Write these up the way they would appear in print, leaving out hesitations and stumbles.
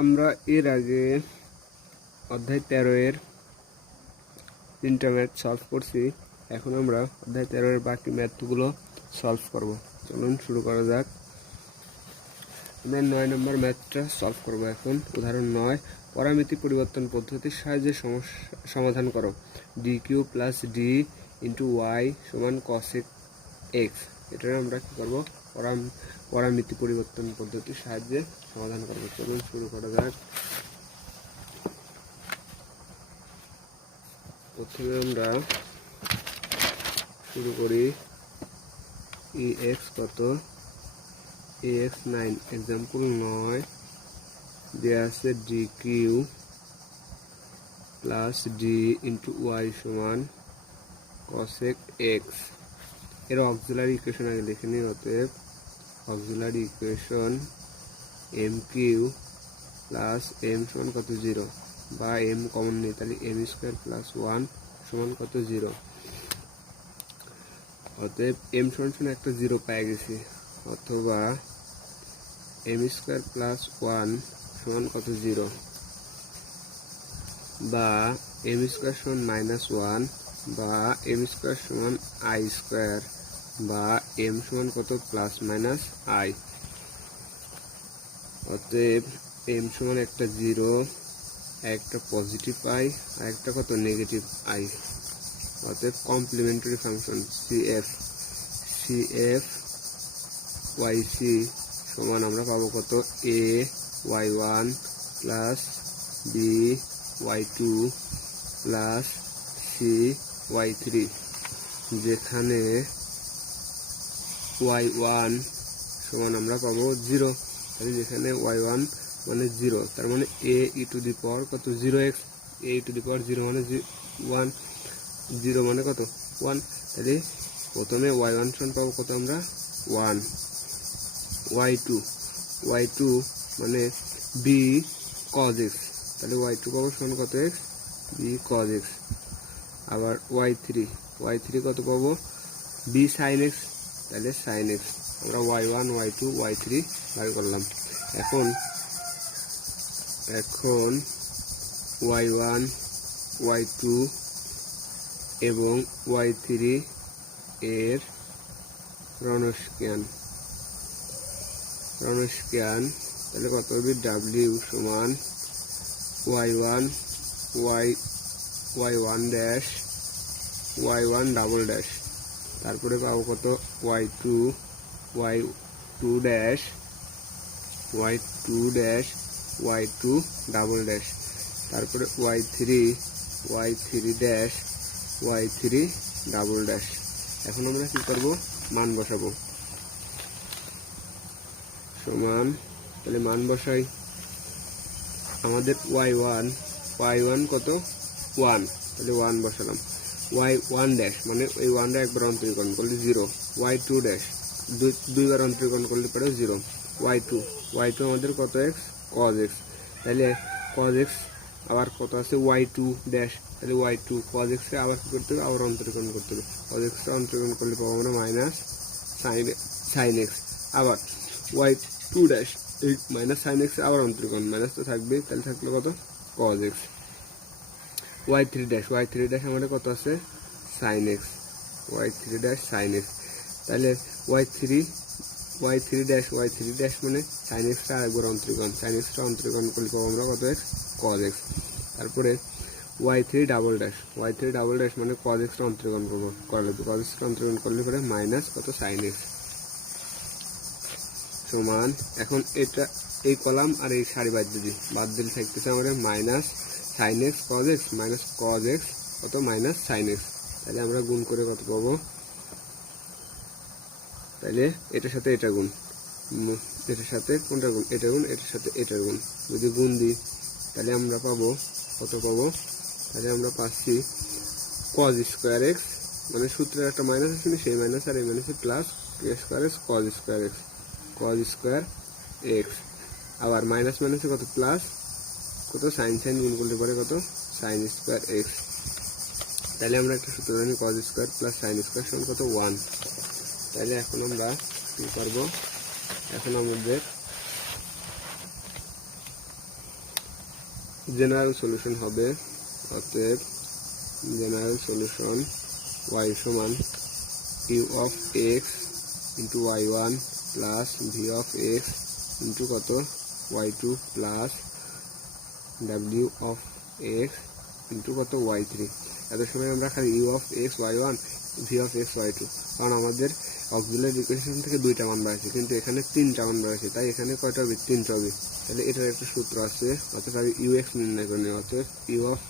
আমরা এর আগে অধ্যায় 13 এর তিনটা ম্যাথ সলভ করছি। এখন আমরা অধ্যায় 13 এর বাকি ম্যাথগুলো সলভ করব। চলুন শুরু করা যাক। আমরা 9 নম্বর ম্যাথটা সলভ করব। এখন উদাহরণ 9, পরামিতি পরিবর্তন পদ্ধতির সাহায্যে সমাধান করো। D Q plus D into Y সমান কসেক এক্স। এটা আমরা কী করবো? পরামিতি পরিবর্তন পদ্ধতির সাহায্যে সমাধান করব। চলুন শুরু করা যাক। প্রথমে আমরা শুরু করি ই এক্স কত, এ এক্স 9, এক্সাম্পল 9 দেওয়া আছে D Q plus D into Y সমান কসেক এক্স। এর অক্সিলারি ইকুয়েশন আগে লিখে নিই। অতএব auxiliary equation M Q plus M সমান কত 0, বা এম কমন নেই, তাহলে এম স্কোয়ার প্লাস 1 সমান কত 0। অতএব এম সমান একটা 0 পেয়ে গেছি, অথবা এম স্কোয়ার প্লাস 1 সমান কত 0, বা এম স্কোয়ার সমান -1, বা এম স্কোয়ার সমান আই স্কোয়ার, বা এম সমান কত প্লাস মাইনাস আই। অতএব এম সমান একটা 0, একটা পজিটিভ আই আর একটা কত নেগেটিভ আই। অতএব complementary function CF y c সমান আমরা পাবো কত a y 1 plus b y 2 plus c y 3, যেখানে ওয়াই 1 সমান আমরা পাবো 0। তাহলে যেখানে ওয়াই 1 মানে 0, তার মানে এ ই টু দি পাওয়ার কত 0x, A E to the পাওয়ার 0 মানে 1, 0 মানে কত 1। তাহলে প্রথমে ওয়াই 1 সমান পাবো কত আমরা 1, ওয়াই 2 মানে বি কজ এক্স, তাহলে ওয়াই 2 পাবো সমান কত এক্স, বি কজ এক্স। আবার ওয়াই 3 কত পাবো বি সাইন এক্স, তাহলে সাইন এক্স। আমরা ওয়াই 1 ওয়াই 2 ওয়াই 3 বার করলাম। এখন ওয়াই 1 ওয়াই 2 এবং ওয়াই 3 এর রণস্ক্যান, তাহলে কত হবে ডাব্লিউ সমান y 1 y 1 dash y 1 double dash, তারপরে পাবো কত y 2 dash y 2 double dash, তারপরে Y 3 dash y 3 double dash. এখন আমরা কি করব? মান বসাবো। সমান, তাহলে মান বসাই। আমাদের ওয়াই 1 কত 1, তাহলে 1 বসালাম। ওয়াই 1 ড্যাশ মানে ওই 1টা একবার অন্তরীকরণ করলে 0, ওয়াই 2 ড্যাশ দুইবার অন্তরীকরণ করলে পরে 0, ওয়াই 2 আমাদের কত এক্স কজ এক্স, তাহলে কজ এক্স আবার কত আছে ওয়াই 2 ড্যাশ, তাহলে ওয়াই 2 কজ এক্সে আবার কী করতে হবে, আবার অন্তরীকরণ করতে হবে। কজ এক্সটা অন্তরীকরণ করলে পাবো আমরা মাইনাস সাইন এক্স। আবার ওয়াই 2 ড্যাশ এই মাইনাস সাইন এক্সে আবার অন্তরীকরণ, মাইনাস তো থাকবেই, তাহলে থাকলো কত কজ এক্স। ওয়াই 3 ড্যাশ আমাদের কত আছে sine X, Y 3 dash sine X, তাহলে ওয়াই 3 ড্যাশ মানে সাইন এক্সটা আরেকবার অন্তরীকরণ, সাইন এক্সটা অন্তরীকরণ করলে পাবো আমরা কত এক্স কজ এক্স। তারপরে ওয়াই 3 ডাবল ড্যাশ মানে কজ এক্সটা অন্তরীকরণ করা লাগবে, কজ এক্সটা অন্তরীকরণ করলে পরে মাইনাস কত সাইন এক্স সমান। এখন এটা এই কলাম আর এই সারি বাদ দিলে থাকতেছে আমাদের minus sine X cos X minus cos X কত মাইনাস সাইন এক্স। তাহলে আমরা গুণ করে কত পাবো, তাহলে এটার সাথে এটা গুণ, এটার সাথে কোনটা গুণ, এটা গুণ, এটার সাথে এটার গুণ, যদি গুণ দিই তাহলে আমরা পাবো কত পাবো, তাহলে আমরা পাচ্ছি কজ স্কোয়ার এক্স, মানে সূত্রের একটা মাইনাস আছে সেই মাইনাস আর এই মাইনাসে plus square x cos square x. আবার মাইনাস মাইনাসে কত প্লাস, কত সাইন গুণ করলে পরে কত সাইন স্কোয়ার এক্স। তাহলে আমরা একটা সূত্র জানি cos square plus sine square সমান কত 1। তাহলে এখন আমরা কী করবো, এখন আমাদের জেনারেল সলিউশন হবে, অতএব জেনারেল সলিউশন y সমান u of x into y1 plus v of x into কত y2 plus w of x into কত y3। এত সময় আমরা খালি u of x y1 v of x y2, কারণ আমাদের অক্সিলারি ইকুয়েশন থেকে দুইটা মান বেরোচ্ছে, কিন্তু এখানে তিনটা মান বেরোচ্ছে, তাই এখানে কয়টা হবে, তিনটা হবে। তাহলে এটার একটা সূত্র আছে, অর্থাৎ আমি ইউ এক্স নির্ণয় করে নিই। অর্থাৎ ইউ অফ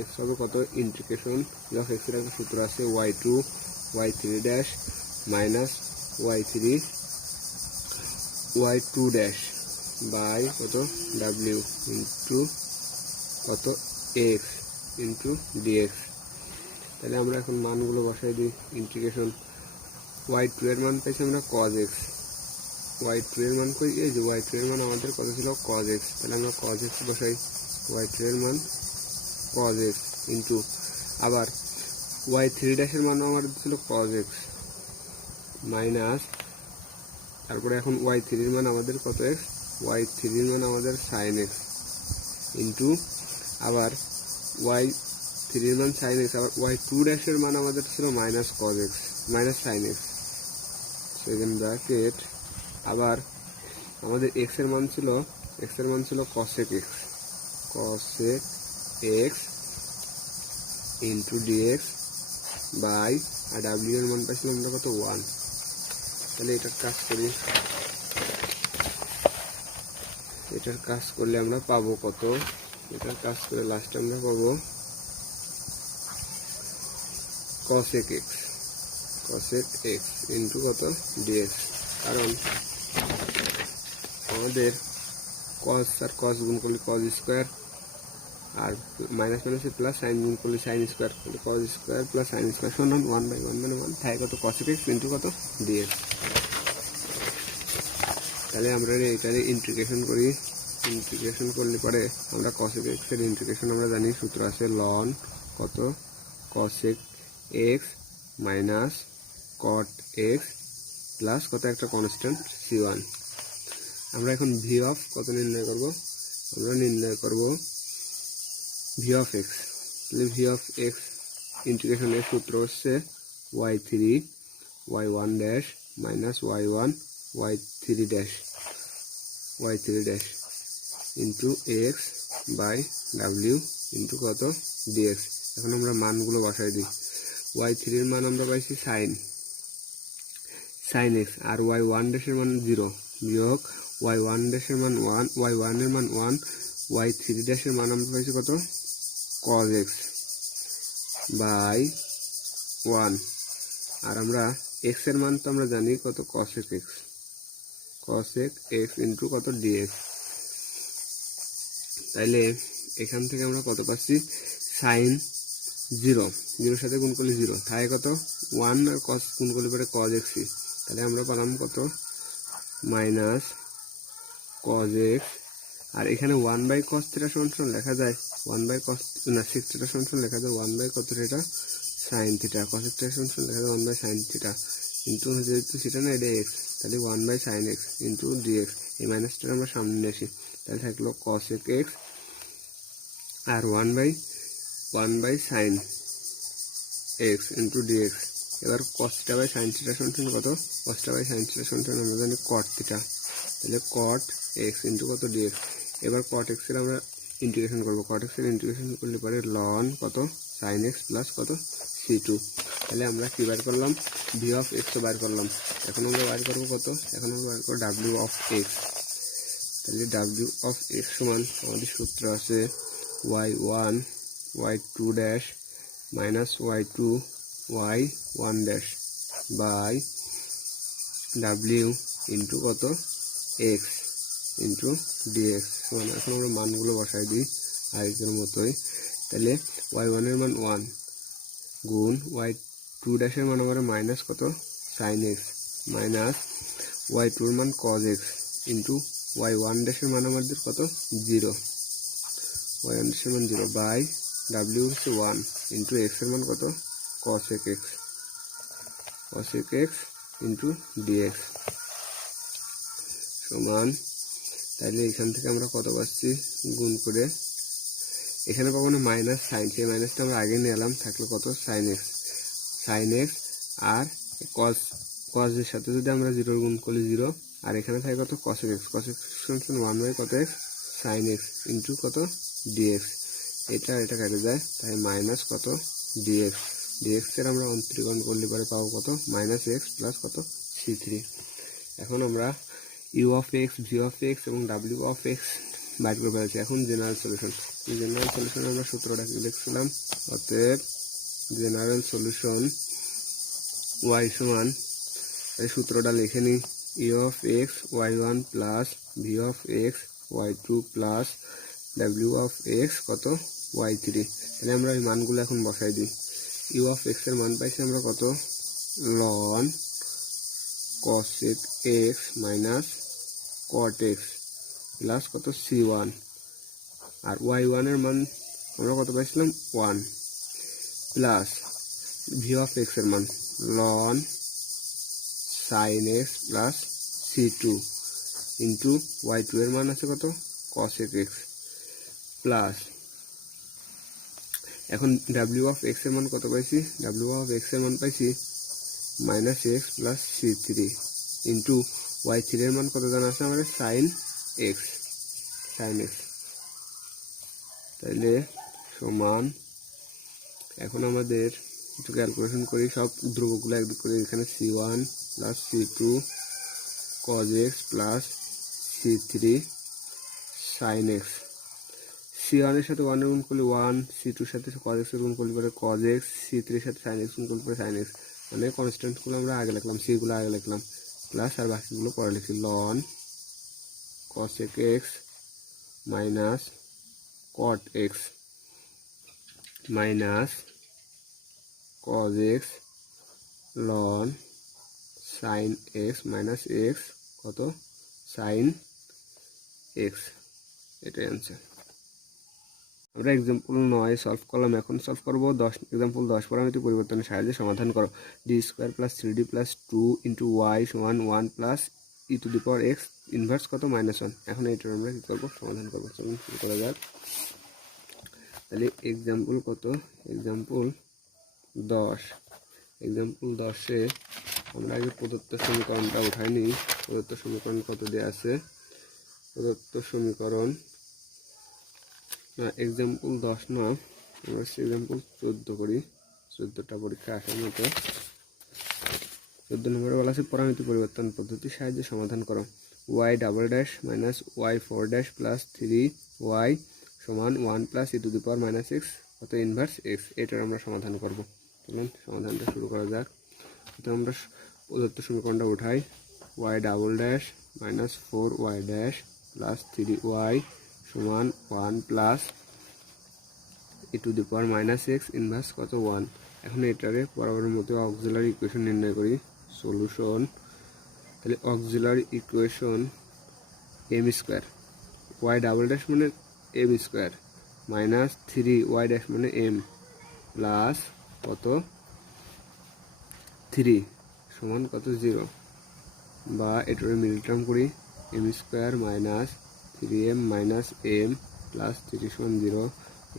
এক্স হবে কত, ইন্টিগ্রেশন ইউ অফ এক্স এর একটা সূত্র আছে y2 dash minus y2 dash by কত w ইন্টু কত এক্স ইন্টু ডিএক্স। তাহলে আমরা এখন মানগুলো বসাই দিই। ইন্টিগ্রেশন y2 এর মান পাইছি আমরা cos x, y2 এর মান কই, এই যে y2 এর মান আমাদের কত ছিল, cos x। তাহলে আমরা cos x বসাই, y2 এর মান cos x ইন্টু আবার y3 ড্যাশের মান আমাদের ছিল cos x মাইনাস, তারপরে এখন y3 এর মান আমাদের কত x, y3 এর মান আমাদের sin x ইন্টু আবার y3 এর মান sin x, আবার y2 ড্যাশের মান আমাদের ছিল minus cos x minus sin x second bracket. আবার আমাদের x এর মান ছিল cosec x into dx by, আর w এর মান পাইছিলাম আমরা কত 1। তাহলে এটার কাজ করলে আমরা পাবো কত, এটার কাজ করে লাস্টে আমরা পাবো cosec x ইন্টু কত dx। কারণ আমাদের cos আর cos গুণ করলে cos স্কোয়ার, আর মাইনাস মাইনাসে প্লাস সাইন গুণ করলে sine square, cos square plus sine square সমান 1/1 মানে 1 থাকে কত cosec x ইন্টু কত dx। তাহলে আমরা এটারে ইন্টিগ্রেশন করি, ইন্টিগ্রেশন করলে পরে আমরা cosec x এর ইন্টিগ্রেশন আমরা জানি, সূত্র আছে ln কত cosec x minus cot x plus কত একটা কনস্ট্যান্ট c1। আমরা এখন v অফ কত নির্ণয় করব, আমরা নির্ণয় করব v অফ x। তাহলে v অফ x ইন্টিগ্রেশনের সূত্র হচ্ছে y3 y1 dash minus y1 y3 dash into x by w into কত dx। এখন আমরা মানগুলো বসাই দিই। y3 এর মান আমরা পাইছি sin x, আর y1 ড্যাশের মান 0 বিয়োগ y1 ড্যাশের মান 1, y1 এর মান 1, y3 ড্যাশের মান আমরা পাইছি কত cos x বাই 1, আর আমরা x এর মান তো আমরা জানি কত cosec x ইন্টু কত dx। তাইলে এখান থেকে আমরা কত পাচ্ছি, sin 0 0 সাথে গুণ করলে 0 থাকে কত 1, আর cos গুণ করলে পরে cos x। তাহলে আমরা পেলাম কত মাইনাস cos x, আর এখানে 1/cos থিটা সমান লেখা যায় 1/cos না sec থিটা সমান লেখা যায় 1/কত theta sin theta, cos theta সমান লেখা যায় 1/sin থিটা, কিন্তু যেহেতু সেটা না এটা x, তাহলে 1/sin x ইন্টু dx। এই মাইনাসটা আমরা সামনে নিয়ে আসি, তাহলে থাকলো cosec x আর 1/sin x ইন্টু dx। এবার cos theta by sin theta সমান কত, cos theta by sin theta সমান আমরা জানি cot থিটা, তাহলে cot x ইন্টু কত dx। এবার cot x এর আমরা ইন্টিগ্রেশন করব, cot x এর ইন্টিগ্রেশন করলে পরে ln কত sin x প্লাস কত c2। তাহলে আমরা কি বার করলাম, v অফ x বার করলাম। এখন আমরা বার করবো কত, এখন আমরা বার করবো w অফ x। তাহলে w অফ x সমান আমাদের সূত্র আছে y1 y2 dash minus y2 y1 dash by w into কত x ইন্টু dx। এখন আমরা মানগুলো বসাই দিই আগের মতোই। তাহলে y1 এর মান 1 গুণ y2 ড্যাশের মান আমার মাইনাস কত sin x মাইনাস y2 এর মান cos x ইন্টু y1 ড্যাশের মান আমাদের কত 0, y1 ড্যাশের মান 0 বাই w হচ্ছে 1 ইন্টু x এর মান কত cosec x ইন্টু dx সমান তাহলে এখান থেকে আমরা কত পাচ্ছি গুণ করে এখানে পাবো না মাইনাস সাইন, সেই মাইনাসটা আমরা আগে নিলাম, থাকলো কত সাইন এক্স আর কজের সাথে যদি আমরা 0 গুণ করি 0, আর এখানে থাকে কত কসেক এক্স 1 কত এক্স সাইন এক্স ইন্টু কত ডিএক্স, এটা কেটে যায়, তাই মাইনাস কত ডিএক্স এর আমরা অন্তরীকরণ করলে পরে পাবো কত মাইনাস এক্স প্লাস কত c3। এখন আমরা U of X, V of X এবং ডাব্লিউ অফ এক্স বাইর করে ফেলেছি। এখন জেনারেল সলিউশন আমরা সূত্রটা কি লিখছিলাম, অতএব জেনারেল সলিউশন y সমান, এই সূত্রটা লিখে নিই, ই of X y1 plus v of x y2 plus W of x কত y3। তাহলে আমরা এই মানগুলো এখন বসাই দিই। ইউ অফ এক্স এর মান পাইছি আমরা কত ln cosec x minus cot x plus কত c1, আর y1 এর মান আমরা কত পাইছিলাম 1 প্লাস ভি অফ এক্স এর মান ln sin x plus c2 into y2 এর মান আছে কত cosec x প্লাস, এখন w অফ x এর মান কত পাইছি, w অফ x এর মান পাইছি minus x plus c3 into y3 এর মান কত জানা আছে আমাদের sin x, তাইলে সমান, এখন আমাদের একটু ক্যালকুলেশন করি, সব ধ্রুবকগুলো একদিক করে, এখানে c1 plus c2 cos x plus c3 sin x, c1 এর সাথে 1 গুণ করলে 1, c2 এর সাথে cos x গুণ করলে পরে cos x, c3 এর সাথে sin x গুণ করলে পরে sin x, মানে কনস্ট্যান্টগুলো আমরা আগে লিখলাম, c গুলো আগে লিখলাম, প্লাস আর বাকিগুলো পরে লিখি, ln cosec x minus cot x minus cos x ln sin x minus x কত sin x, এটাই অ্যান্সার। আমরা এক্সাম্পল 9 সলভ করলাম, এখন সলভ করবো এক্সাম্পল 10 পরামিতি পরিবর্তনের সাহায্যে সমাধান করো। D square plus 3d plus 2 into Y সমান 1 plus E to the power x inverse কত -1। এখন এইটার আমরা কী করবো, সমাধান করবো। চলুন শুরু করা যাক। তাহলে এক্সাম্পল কত, এক্সাম্পল 10। এক্সাম্পল 10-এ আমরা আগে প্রদত্ত সমীকরণটা উঠাই নিই। প্রদত্ত সমীকরণ কত দেওয়া আছে, প্রদত্ত সমীকরণ এক্সাম্পল 10 না, আমরা এক্সাম্পল 14 করি। 14টা পরীক্ষা আসার মতো। 14 নম্বরে বলা আছে পরামিতি পরিবর্তন পদ্ধতির সাহায্যে সমাধান করো। y double dash minus y4 dash plus 3y সমান 1 plus E to the power minus x কত ইনভার্স এক্স, এটার আমরা সমাধান করব। চলুন সমাধানটা শুরু করা যাক। তো আমরা প্রদত্ত সমীকরণটা উঠাই, y double dash minus 4y dash plus 3y সমান 1 plus E to the power minus x inverse কত 1। এখন এটারে বরাবরের মতো অক্সিলারি ইকুয়েশন নির্ণয় করি। সলিউশন, তাহলে auxiliary equation m square, y double dash মানে m square minus 3y dash মানে এম প্লাস কত 3 সমান কত 0, বা এটার মিডল টার্ম করি, m square minus 3m minus m plus 3 সমান 0,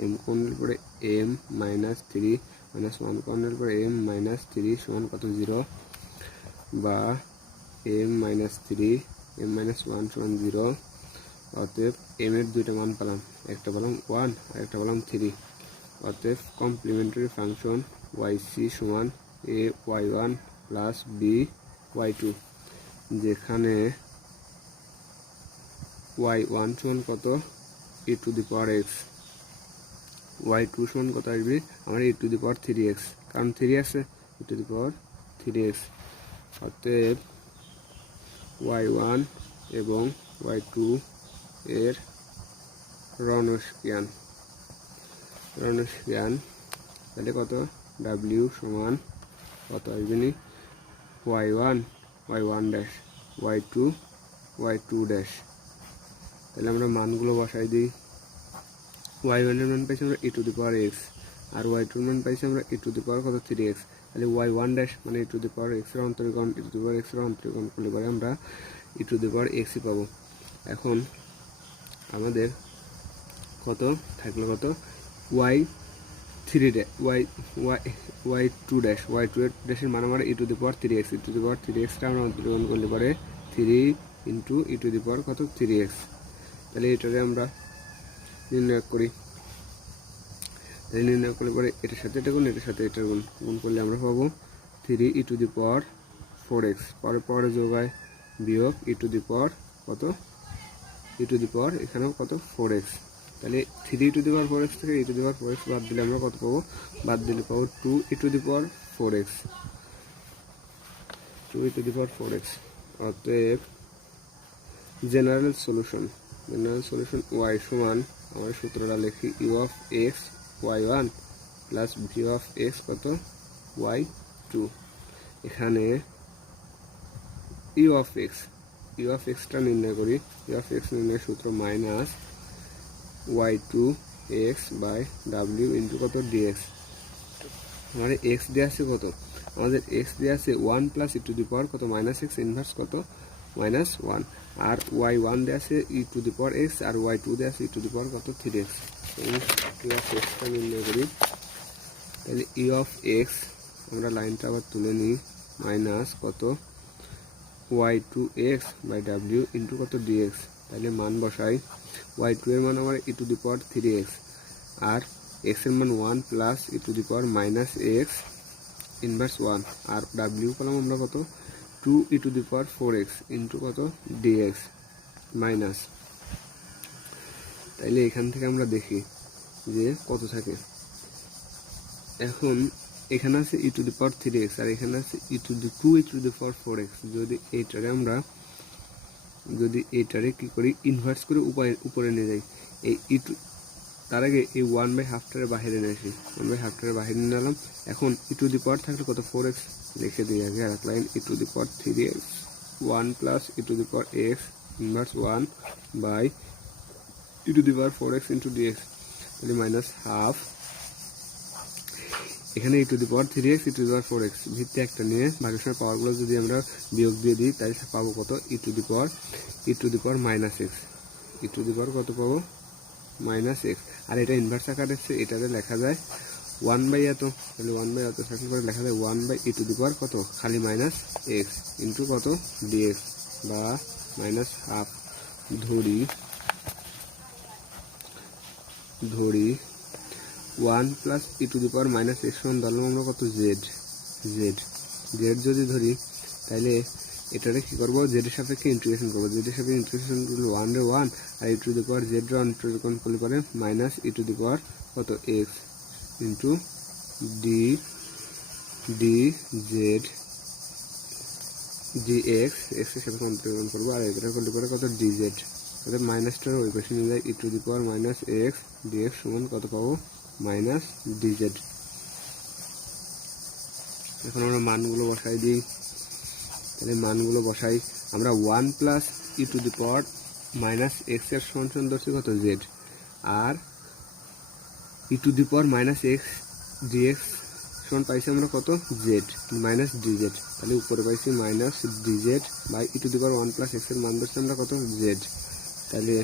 এম কোণের পরে এম মাইনাস 3 মাইনাস 1 কোণের পরে এম মাইনাস 3 সমান কত 0, বা এম মাইনাস 3 এম মাইনাস 1 সমান 0। অতএব এম এর দুইটা মান পেলাম, একটা পেলাম 1 আর একটা পেলাম 3। অতএব কমপ্লিমেন্টারি ফাংশন yc সমান a y1 plus b y2, যেখানে y1 সমান কত e to the power x, y2 সমান কত আসবে আমার e to the power 3x, কারণ 3 আছে, e to the power 3x। অতএব y1 এবং y2 এর রনস্কিয়ান, তাহলে কত w সমান কত আসবে নি y1 ড্যাশ y2 ড্যাশ। তাহলে আমরা মানগুলো বসাই দিই। y1 এর মান পাইছি আমরা e to the power x, R y2 এর মান পাইছি আমরা ই টু দি পাওয়ার কত 3x। তাহলে y1 ড্যাশ মানে ই টু দি পাওয়ার এক্স এর অন্তরীকরণ, ই টু দি পাওয়ার এক্স এর অন্তরীকরণ করলে পরে আমরা ই টু দি পাওয়ার এক্সই পাবো। এখন আমাদের কত থাকলো, কত y three dash y two dash y two ড্যাশের মান আমরা e to the power three x, E to the power three এক্সটা আমরা অন্তর্গণ করলে পরে three into e to the power কত থ্রি এক্স। তাহলে এটারে আমরা নির্ণয় করি। তাহলে নির্ণয় করলে পরে এটার সাথে এটা গুণ, এটার সাথে এটা গুণ, গুণ করলে আমরা পাবো three E to the power four x, পরে যোগ হয় বিয়োগ ই টু দি পাওয়ার কত ই টু দি পাওয়ার এখানেও কত ফোর এক্স। তাহলে three to the power four x থেকে e to the power four x বাদ দিলে আমরা কত পাবো, বাদ দিলে পাবো two e to the power four x, two e to the power four x. অতএব জেনারেল সলিউশন ওয়াই সমান, আমার সূত্রটা লিখি u of x y one plus v of x কত ওয়াই টু। এখানে ইউ অফ এক্সটা নির্ণয় করি। ইউ অফ এক্স নির্ণয়ের সূত্র minus y two x by ডাব্লিউ ইন্টু কত ডিএক্স। আমাদের এক্স দিয়ে আছে কত, আমাদের এক্স দিয়ে আছে one plus E to the power কত মাইনাস এক্স ইনভার্স কত মাইনাস ওয়ান, আর ওয়াই ওয়ান দিয়ে আছে e to the power x, আর ওয়াই টু দিয়ে আছে ই টু দি পাওয়ার কত থ্রি এক্স। ইউ অফ এক্সটা নির্ণয় করি। তাহলে ই অফ এক্স আমরা লাইনটা আবার তুলে নিই, মাইনাস কত ওয়াই টু এক্স বাই ডাব্লিউ ইন্টু কত ডিএক্স। তাহলে মান বসাই, ওয়াই টু এর মান আমার e to the power three x, আর এক্স এর মান one plus E to the power minus x inverse one, আর ডাব্লিউ পেলাম আমরা কত two e to the power four x into কত ডিএক্স মাইনাস। তাইলে এখান থেকে আমরা দেখি যে কত থাকে। এখন এখানে আছে e to the power three x, আর এখানে আছে e to the two e to the power four x. যদি এইটারে কি করি ইনভার্স করে উপরে নিয়ে যাই, এই ই টু তার আগে এই ওয়ান বাই হাফটারে বাহিরে নিয়ে আসি, ওয়ান বাই হাফটারে বাহিরে নিয়ে এলাম। এখন ই টু দি পাওয়ার থাকলে কত ফোর এক্স লিখে দিই আগে, আর এক line e to the power three x one plus E to the power x inverse one by E to the power four x into dx. তাহলে মাইনাস হাফ, এখানে e to the power three x E to the power four x ভিত্তি একটা নিয়ে ভাগের সময় পাওয়ারগুলো যদি আমরা বিয়োগ দিয়ে দিই তাহলে পাবো কত e to the power minus x, E to the power কত পাবো মাইনাস এক্স। আর এটা ইনভার্স আকার এসছে, এটাতে লেখা যায় ওয়ান বাই এত, তাহলে ওয়ান বাই এত থাকলে পরে লেখা যায় one by E to the power কত খালি মাইনাস এক্স ইন্টু কত ডিএক্স বা মাইনাস হাফ। ধরি one plus E to the power minus x সমান ধরলাম আমরা কত জেড যদি ধরি, তাহলে এটারে কি করবো জেড এর সাপেক্ষে ইন্টিগ্রেশন করবো, জেড এর সাপেক্ষে ইন্টিগ্রেশন করলে ওয়ান রে ওয়ান, আর E to the power Z রে ইন্টিগ্রেশন করলে পরে minus E to the power কত X into D Z D X এর সাপেক্ষে ইন্টিগ্রেশন করবো, আর এটা করলে পরে কত ডি জেড। অর্থাৎ মাইনাসটার ওই পাশে নিয়ে যায় e to the power minus x dx সমান কত পাবো মাইনাস ডিজেড। এখন আমরা মানগুলো বসাই দিই। তাহলে মানগুলো বসাই, আমরা one plus E to the power minus X এর সমান ধরছি কত জেড, আর E to the power minus x dx সমান পাইছি আমরা কত জেড মাইনাস ডিজেড। তাহলে উপরে পাইছি minus DZ by E to the power one plus x এর মান ধরছি আমরা কত জেড। তাহলে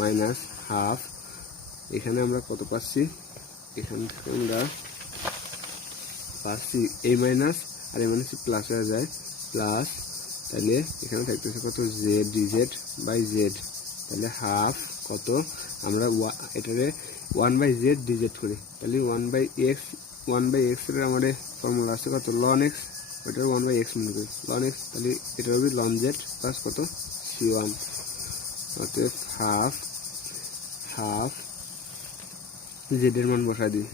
মাইনাস হাফ, এখানে আমরা কত পাচ্ছি, এখান থেকে আমরা পাচ্ছি এ মাইনাস আর এ মাইনাস প্লাস হয়ে যায় প্লাস, তাহলে এখানে থাকতেছে কত জেড ডিজেড বাই জেড। তাহলে হাফ কত আমরা এটারে ওয়ান বাই জেড ডিজেড করি, তাহলে ওয়ান বাই এক্স এর আমাদের ফর্মুলা আছে কত লন এক্স, ওইটার ওয়ান বাই এক্স মনে করি লন এক্স, তাহলে এটা হবে লন জেড প্লাস কত সি ওয়ান। অতএব হাফ জেড এর মান বসাই দিই,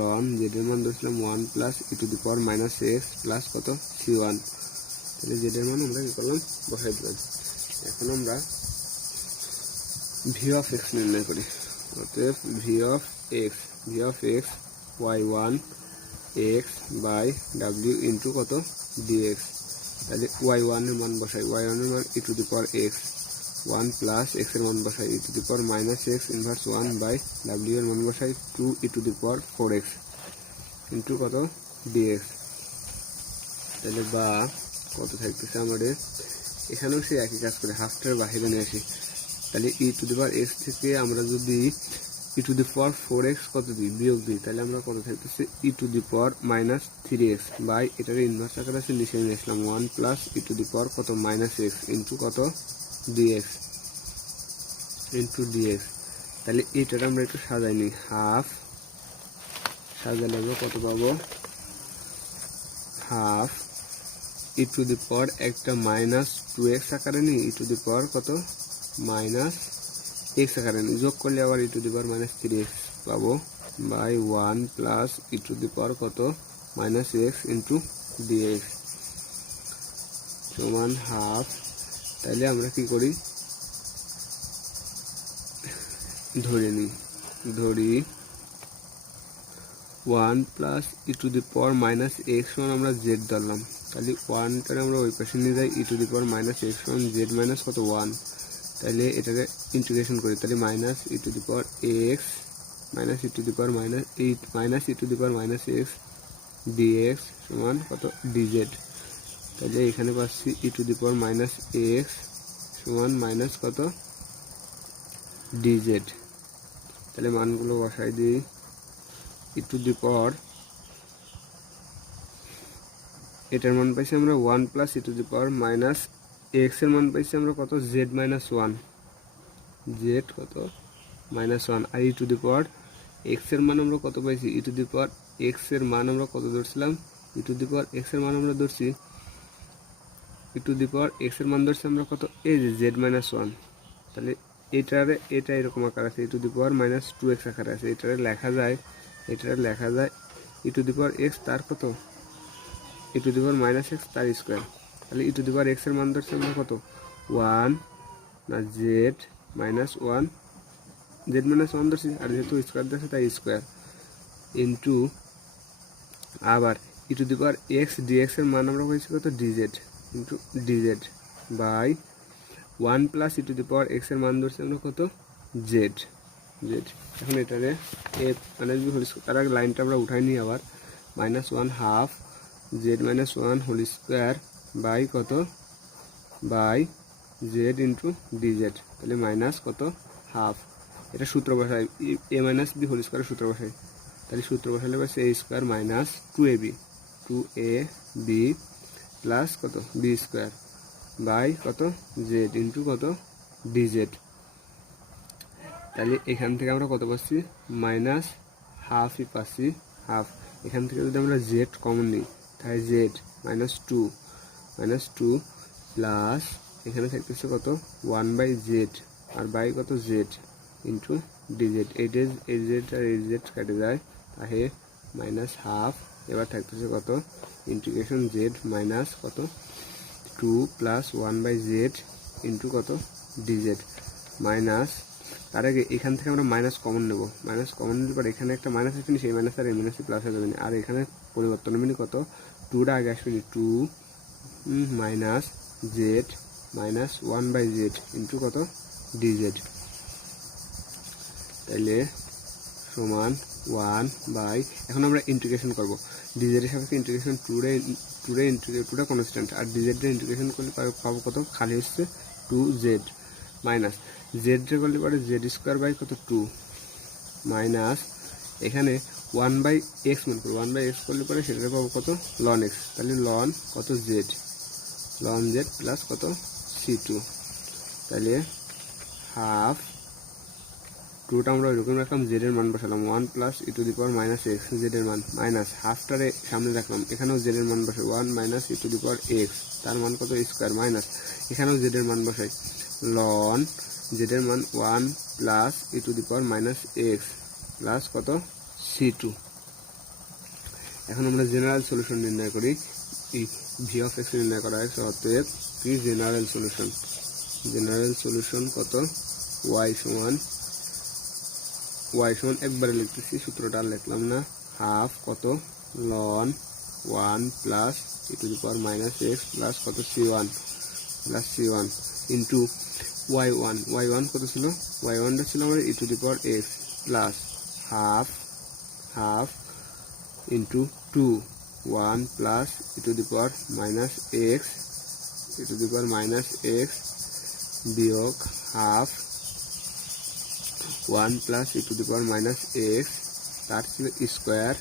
লন জেড এর মান ধরছিলাম one plus E to the power minus x plus কত সি ওয়ান। তাহলে জেড এর মান আমরা কি করলাম বসাই দিলাম। এখন আমরা ভি অফ এক্স নির্ণয় করি। অতএব v of x y one x by ডাব্লিউ ইন্টু কত ডিএক্স। তাহলে ওয়াই ওয়ান এর মান বসাই, ওয়াই ওয়ান এর মান e to the power x one plus x এর মান বসাই e to the power minus x inverse one by ডাব্লিউ এর মান বসাই two e to the power four x into কত ডিএক্স। তাহলে বা কত থাকতেছে আমাদের, এখানেও সে একই কাজ করে হাফটার বাহিরে নিয়ে আসি, তাহলে e to the power x থেকে আমরা যদি ই টু দি পাওয়ার 4x কত দিই বিয়োগ দিই, তাহলে আমরা কত থাকতেছে e to the power minus 3x by এটার ইনভার্স আকারে আছে নিচে নিয়ে আসলাম 1 plus E to the power কত মাইনাস এক্স ইন্টু কত ডিএক্স ইন্টু ডিএক্স। তাহলে এইটার আমরা একটু সাজাই নিই, হাফ সাজালে আমরা কত পাবো হাফ ই টু দি পাওয়ার একটা মাইনাস 2x আকারে নিই ই টু দি পাওয়ার কত মাইনাস এক্স আকারে নিই, যোগ করলে আবার e to the power minus 3x পাবো by 1 plus E to the power কত মাইনাস এক্স ইন্টু ডিএক্স সমান হাফ। তাহলে আমরা কি করি ধরি 1 plus E to the power minus x সমান আমরা জেড ধরলাম, তাহলে 1টারে আমরা ওই পাশে নিয়ে যাই e to the power minus x সমান জেড মাইনাস কত 1, তাহলে এটাকে ইন্টিগ্রেশন করি, তাহলে minus E to the power x minus E to the power minus E to the power minus x dx সমান কত ডিজেড। তাহলে এখানে পাচ্ছি e to the power minus x সমান মাইনাস কত ডিজেড। তাহলে মানগুলো বসাই দিই, ই টু দি পাওয়ার এটার মান পাইছি আমরা 1 plus E to the power minus X এর মান পাইছি আমরা কত জেড মাইনাস 1 জেড কত মাইনাস 1 আর E to the power x এর মান আমরা কত পাইছি ই টু দি পাওয়ার এক্স এর মান আমরা কত ধরছিলাম ই টু দি পাওয়ার এক্স এর মান আমরা ধরছি ই টু দি পাওয়ার এক্স এর মান ধরছি আমরা কত এই যে জেড মাইনাস 1। তাহলে এটা এরকম আকার আছে e to the power minus 2x আকারে আছে, এটারে লেখা যায় e to the power x তার কত e to the power minus x তার স্কোয়ার। তাহলে e to the power x এর মান ধরছি আমরা কত 1 না জেড মাইনাস 1 জেড মাইনাস 1 ধরছি, আর যেহেতু স্কোয়ার ধরছে তাই স্কোয়ার ইন্টু আবার e to the power x dx এর মান আমরা পাইছি কত dz into dz by 1 plus E to the power x এর মান ধরছি আমরা কত জেড। এখন এটারে a minus b whole square, তার আগে লাইনটা আমরা উঠাই নিই আবার minus 1 half z minus 1 whole square by কত বাই জেড ইন্টু ডিজেড। তাহলে মাইনাস কত হাফ, এটা সূত্র বসাই এ মাইনাস বি হোল স্কোয়ারের সূত্র বসাই, তাহলে সূত্র বসালে পাচ্ছি এ স্কোয়ার মাইনাস 2ab প্লাস কত বি স্কোয়ার বাই কত জেড ইন্টু কত ডিজেড। তাহলে এখান থেকে আমরা কত পাচ্ছি মাইনাস হাফই পাচ্ছি হাফ। এখান থেকে যদি আমরা জেড কমন নিই তাহলে জেড মাইনাস টু প্লাস এখানে থাকতেছে কত 1 বাই জেড আর বাই কত জেড ইন্টু ডিজেড, এই জেড আর এই জেড কেটে যায় তাহলে মাইনাস হাফ। এবার থাকতেছে কত ইন্টিগ্রেশন জেড মাইনাস কত 2 প্লাস 1 বাই জেড ইন্টু কত ডিজেড মাইনাস, তার আগে এখান থেকে আমরা মাইনাস কমন নেব, মাইনাস কমন নিলে পরে এখানে একটা মাইনাস আসবে সেই মাইনাস আর এই মাইনাসে প্লাস হয়ে যাবে না, আর এখানে পরিবর্তন হবে কত 2টা আগে আসবে 2 minus Z minus 1 by Z into কত ডিজেড। তাহলে সমান 1 বাই, এখন আমরা ইন্টিগ্রেশন করব ডিজেডের সাপেক্ষে ইন্টিগ্রেশন 2টা কনস্ট্যান্ট আর ডিজেডের ইন্টিগ্রেশন করলে পাবো কত খালি হচ্ছে 2z মাইনাস জেড করলে পরে জেড স্কোয়ার বাই কত 2 মাইনাস এখানে 1 বাই এক্স মনে করবো 1 বাই এক্স করলে পরে সেটা পাবো কত লন এক্স, তাহলে লন কত জেড লন জেড প্লাস কত c2। তাহলে হাফ 2টা আমরা ওইরকম রাখলাম জেডের মান বসালাম 1 plus E to the power minus x জেডের মান মাইনাস হাফটারে সামনে রাখলাম এখানেও জেডের মান বসাই 1 minus E to the power x তার মান কত স্কোয়ার মাইনাস এখানেও জেডের মান বসাই লন জেডের মান 1 plus E to the power minus x plus কত c2। এখন আমরা জেনারেল সলিউশন নির্ণয় করি, ভি অফ এক্স নির্ণয় করা হয়েছে, অতএব কি জেনারেল সলিউশন কত ওয়াই সমান একবারে লিখতেছি সূত্রটা আর লিখলাম না, হাফ কত ln 1 plus E to the power minus x plus কত c1 ইন্টু y1 কত ছিল y1টা ছিল আমাদের e to the power x plus half into 1 plus E to the power minus x বিয়োগ half 1 plus E to the power minus x তার square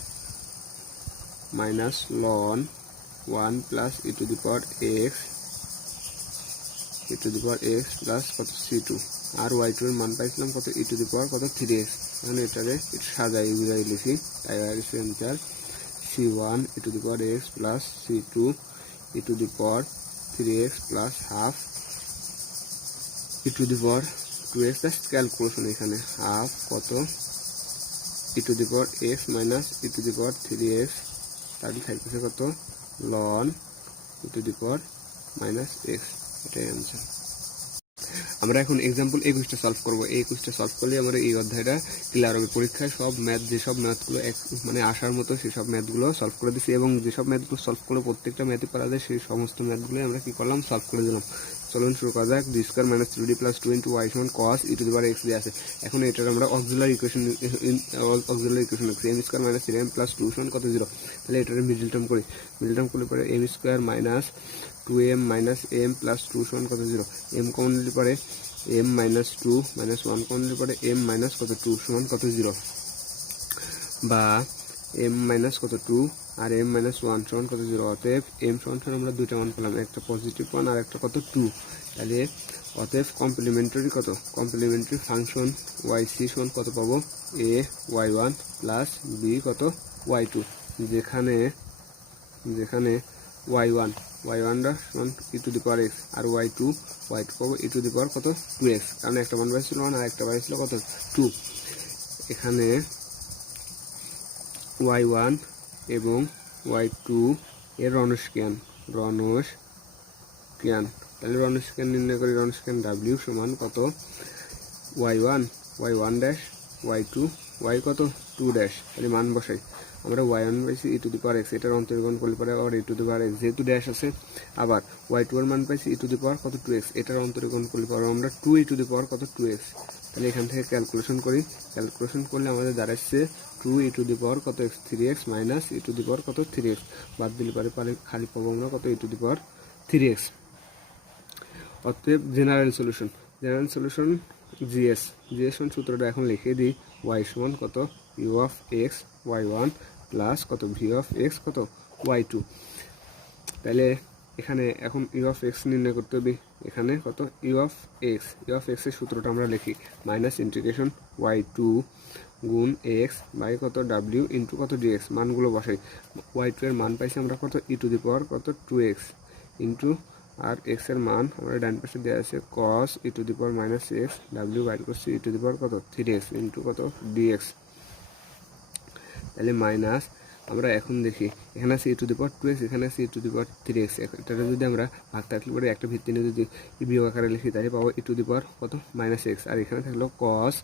minus ln 1 plus E to the power x plus কত c2 আর y2 এর মান পাইছিলাম কত e to the power কত 3x। এখন এটারে একটু সাজাই বুঝাই লিখি, তাই আসছে answer c1 e to the power x plus c2 e to the power 3x plus half e to the power 2x। Just calculation এখানে হাফ কত e to the power x minus E to the power 3x তাহলে থাকতেছে কত ln e to the power minus x. এটাই answer. আমরা এখন example 21টা solve করবো। এই 21টা সলভ করলে আমরা এই অধ্যায়টা ক্লিয়ার হবে। পরীক্ষায় সব ম্যাথ যেসব ম্যাথগুলো মানে আসার মতো সেসব ম্যাথগুলো সলভ করে দিচ্ছি, এবং যেসব ম্যাথগুলো সলভ করলে প্রত্যেকটা ম্যাথই পারা যায় সেই সমস্ত ম্যাথগুলো আমরা কি করলাম সলভ করে দিলাম। চলুন শুরু করা যাক। D square minus 3d plus 2 into Y সমান cos e to the power x দিয়ে আছে। এখন এটার আমরা অক্সিলারি ইকুয়েশন লিখছি M square minus 3m plus 2 সমান কত 0। তাহলে এটার মিডল টার্ম করি, মিডল টার্ম করলে পরে M square minus 2m minus m plus 2 সমান কত 0। এম কমন নিলে পরে m মাইনাস 2 মাইনাস 1 কমন নিলে পরে m মাইনাস কত 2 সমান কত 0, বা m মাইনাস কত 2 আর m মাইনাস 1 সমান কত 0। অতএব m সমান আমরা দুইটা মান পেলাম, একটা পজিটিভ ওয়ান আর একটা কত 2। তাহলে অতএব কমপ্লিমেন্টারি কত কমপ্লিমেন্টারি ফাংশন yc সমান কত পাবো a y1 প্লাস b কত y2, যেখানে y1টা সমান ই to the power x R y2 পাবো ই টু দি পাওয়ার কত 2x, কারণ একটা মান পাইছিল 1 আর একটা পাইছিল কত 2। এখানে y1 এবং y2 এর রনস্ক্যান তাহলে রনস্ক্যান নির্ণয় করি। রনস্ক্যান w সমান কত y1 ড্যাশ y2 y কত 2 ড্যাশ। তাহলে মান বসাই আমরা y1 পাইছি ই টু দি পাওয়ার এক্স, এটার অন্তর্গণ করলে পরে আবার e to the power x যেহেতু ড্যাশ আছে, আবার y2 এর মান পাইছি ই টু দি পাওয়ার কত 2x, এটার অন্তর্গণ করলে পরে আমরা 2 ই টু দি পাওয়ার কত 2x। তাহলে এখান থেকে ক্যালকুলেশন করি, ক্যালকুলেশন করলে আমাদের দাঁড়াচ্ছে 2 ই টু দি পাওয়ার কত x 3x minus E to the power কত 3x, বাদ দিলে পরে খালি পাবো আমরা কত e to the power 3x। অতএব জেনারেল সলিউশন জিএস সূত্রটা এখন লিখে দিই। y সমান কত U of X y1 plus কত ভি অফ এক্স কত y2। তাহলে এখানে এখন ইউ অফ এক্স নির্ণয় করতে হবে। এখানে কত ইউ অফ এক্স এর সূত্রটা আমরা লিখি মাইনাস ইন্টিগ্রেশন y2 গুণ এক্স বাই কত ডাব্লিউ ইন্টু কত ডিএক্স। মানগুলো বসাই, y2 এর মান পাইছি আমরা কত ই টু দি পাওয়ার কত 2x ইন্টু আর এক্স এর মান আমরা ডান পাশে দেওয়া আছে cos e to the power minus x ডাব্লিউ বাইর করছি ই টু দি পাওয়ার কত 3x ইন্টু কত ডিএক্স। তাহলে মাইনাস আমরা এখন দেখি এখানে আছে e to the power 2x, এখানে আছে e to the power 3x। এটা যদি আমরা ভাগ থাকলে পরে একটা ভিত্তি নিয়ে যদি বিয়োগ আকারে লিখি তাহলে পাবো ই টু দি পাওয়ার কত মাইনাস এক্স, আর এখানে থাকলো cos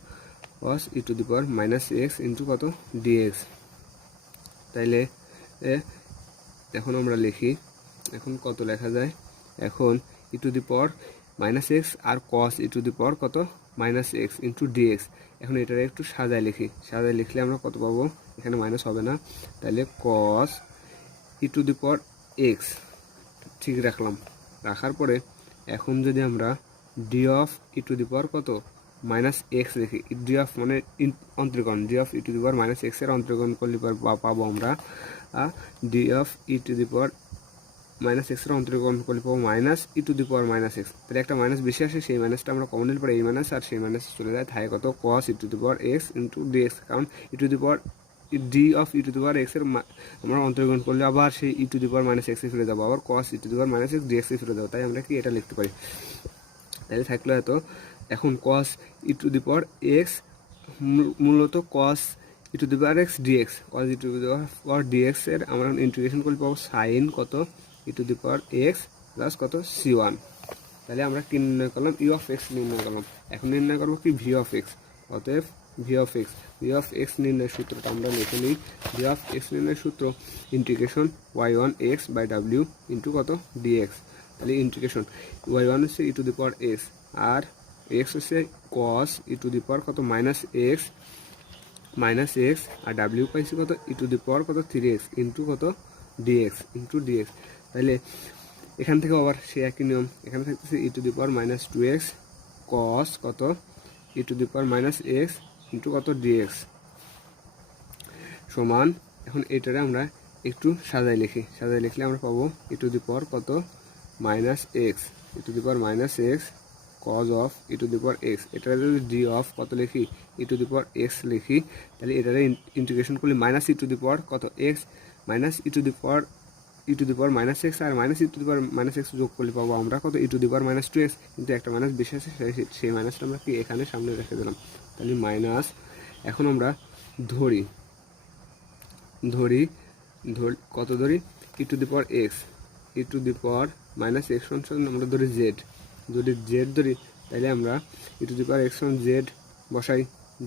e to the power minus x into কত ডিএক্স। তাইলে এখন আমরা লিখি, এখন কত লেখা যায়, এখন e to the power minus x আর cos e to the power কত মাইনাস এক্স ইন্টু ডিএক্স। এখন এটার একটু সাজায় লিখলে আমরা কত পাবো, এখানে মাইনাস হবে না, তাহলে কস e to the power x ঠিক রাখার পরে এখন যদি আমরা d of E to the power কত মাইনাস এক্স লিখি, ডি অফ মানে অন্তর্গণ, d of E to the power minus এক্সের অন্তর্গণ করলে পাবো আমরা d of E to the power minus এক্সের অন্তর্গণ করলে পাবো minus E to the power minus x. তাহলে একটা মাইনাস বেশি আসে, সেই মাইনাসটা আমরা কমন নিলে পরে এই মাইনাস আর সেই মাইনাস চলে যায়, থাকে কত cos e to the power x into dx. কারণ e to the power d of E to the power এক্সের আমরা অন্তর্গণ করলে আবার সেই ই টু দি পাওয়ার মাইনাস এক্সে ফিরে যাবো, আবার cos e to the power minus x ডিএক্সে ফিরে যাবো। তাই আমরা কি এটা লিখতে পারি, তাহলে থাকলো এত। এখন কস e to the power x মূলত cos e to the power x dx, cos e to the power dx এর আমরা ইন্টিগ্রেশন করলে পাবো সাইন কত e to the power x plus কত c1। তাহলে আমরা কি নির্ণয় করলাম, ইউ অফ এক্স নির্ণয় করলাম। এখন নির্ণয় করবো কি ভি অফ এক্স। অতএব ভি অফ এক্স নির্ণয়ের সূত্রটা আমরা লিখে নিই। ভি অফ এক্স নির্ণয়ের সূত্র ইন্টিগ্রেশন y1 এক্স বাই ডাব্লিউ ইন্টু কত ডিএক্স। তাহলে ইন্টিগ্রেশন y1 হচ্ছে e to the power x আর এক্স হচ্ছে cos e to the power কত মাইনাস এক্স আর ডাব্লিউ পাইছি কত ই টু দি পাওয়ার কত 3x ইন্টু কত ডিএক্স। তাহলে এখান থেকে আবার সে একই নিয়ম, এখানে থাকতেছে e to the power minus 2x cos কত e to the power minus x into কত ডিএক্স সমান, এখন এটারে আমরা একটু সাজাই লিখলে আমরা পাবো ই টু দি পাওয়ার কত minus x, E to the power minus X cos of E to the power X. এটা যদি ডি অফ কত লিখি ই টু দি পাওয়ার এক্স লিখি, তাহলে এটারে ইন্টিগ্রেশন করলে minus E to the power কত x minus E to the power minus x আর minus E to the power minus x যোগ করলে পাবো আমরা কত e to the power minus two x, কিন্তু একটা মাইনাস বেশি আছে সেই মাইনাসটা আমরা কি এখানে সামনে রেখে দিলাম, তাহলে মাইনাস। এখন আমরা ধরি কত ধরি e to the power x, E to the power minus x অংশন আমরা ধরি জেড, যদি জেড ধরি তাহলে আমরা e to the power x on z বসাই,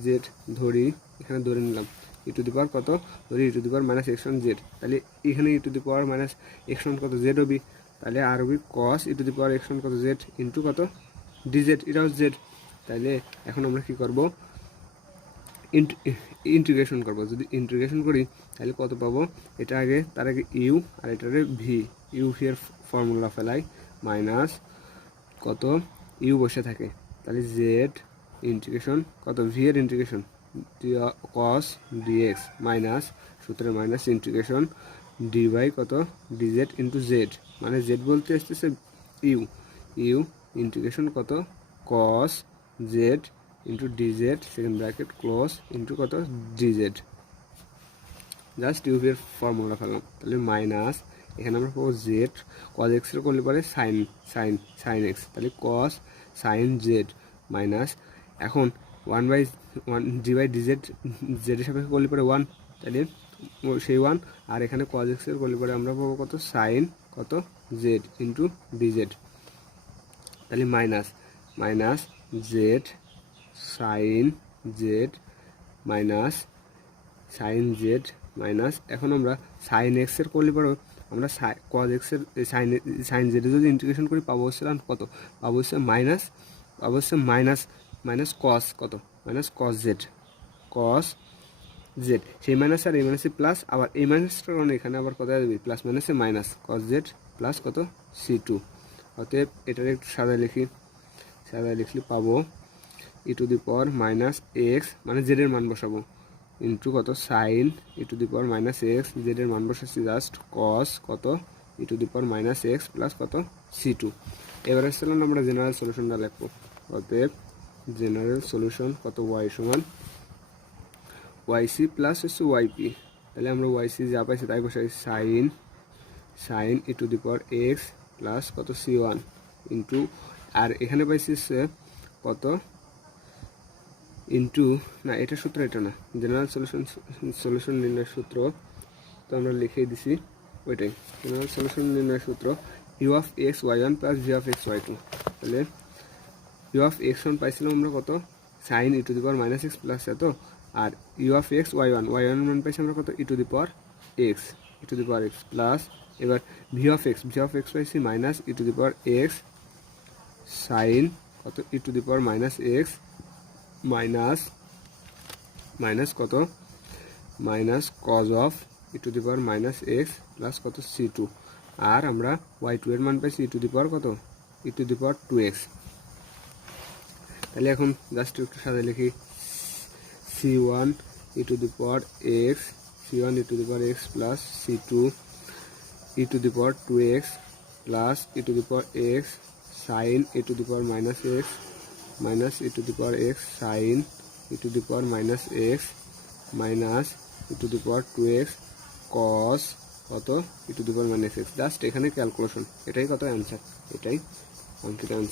জেড ধরি এখানে ধরে নিলাম ই টু দি পাওয়ার কত ধরি e to the power minus x on z, তাহলে এখানে e to the power minus x on কত জেড হবি, তাহলে আর হবি cos e to the power x on কত জেড ইন্টু কত ডিজেড, এটাও জেড। তাহলে এখন আমরা কি করব ইন্টিগ্রেশন করব, যদি ইন্টিগ্রেশন করি তাহলে কত পাবো, এটা আগে তার আগে ইউ আর এটারে ভি, ইউ ভি এর ফর্মুলা ফেলাই মাইনাস কত ইউ বসে থাকে, তাহলে জেড ইন্টিগ্রেশন কত ভি এর ইন্টিগ্রেশন কস ডিএক্স মাইনাস সূত্রের মাইনাস ইন্টিগ্রেশন ডি বাই কত ডিজেড ইন্টু জেড, মানে জেড বলতে আসতেছে ইউ ইন্টিগ্রেশন কত cos z into dz second bracket close into কত ডিজেড, জাস্ট ইউভির ফর্মুলা ফেললাম, তাহলে মাইনাস এখানে আমরা পাবো জেড কজ এক্সের করলে পরে সাইন এক্স, তাহলে কস সাইন জেড মাইনাস এখন 1/1 ডি বাই ডিজেড জেডের সাপেক্ষে করলে পরে 1, তাহলে সেই 1 আর এখানে কজ এক্সের করলে পরে আমরা পাবো কত সাইন কত জেড ইন্টু ডিজেড, তাহলে minus Z sine Z minus sine Z minus, এখন আমরা সাইন এক্সের করলে পরেও আমরা কজ এক্সের সাইন জেডের যদি ইন্টিগ্রেশন করি পাবো হচ্ছে কত, পাবো হচ্ছে মাইনাস কস কত মাইনাস কস জেড, সেই মাইনাস আর এই মাইনাসে প্লাস, আবার এই মাইনাসটার কারণে এখানে আবার কত আসবে প্লাস মাইনাসে মাইনাস কস জেড প্লাস কত C2, অতএব এটার একটু সাদা লিখলে পাবো e to the power minus x মানে জেডের মান বসাবো ইন্টু কত sine e to the power minus x, জেডের মান বসাচ্ছি জাস্ট কস কত e to the power minus x plus কত C2। এবারে চলুন আমরা জেনারেল সলিউশনটা লিখবো, অতএব জেনারেল সলিউশন কত ওয়াই সমান ওয়াইসি প্লাস হচ্ছে ওয়াইপি, তাহলে আমরা ওয়াইসি যা পাইছি তাই বসাই sign e to the power x plus কত C1 ইন্টু আর এখানে পাইছি কত ইন্টু না এটা সূত্র এটা না, জেনারেল সলিউশন নির্ণয়ের সূত্র তো আমরা লিখেই দিছি ওইটাই, জেনারেল সলিউশন নির্ণয়ের সূত্র u of x y one plus v of x y two, তাহলে ইউ অফ এক্স ওয়ান পাইছিলাম আমরা কত sine e to the power minus x plus এত, আর u of x y one মান পাইছি আমরা কত e to the power x plus, এবার ভি অফ এক্স পাইছি minus E to the power x sine কত e to the power minus x minus কত minus cause of E to the power minus x plus কত C2, আর আমরা y2 এর মান পাইছি ই to the power কত e to the power 2x, তাহলে এখন জাস্ট একটু সাথে লিখি C1 e to the power x plus C2 e to the power 2x plus E to the power x sine e to the power minus x minus E to the power x sine e to the power minus x minus E to the power 2x cos কত e to the power minus x, just এখানে calculation, এটাই কত answer, এটাই অঙ্কিত answer.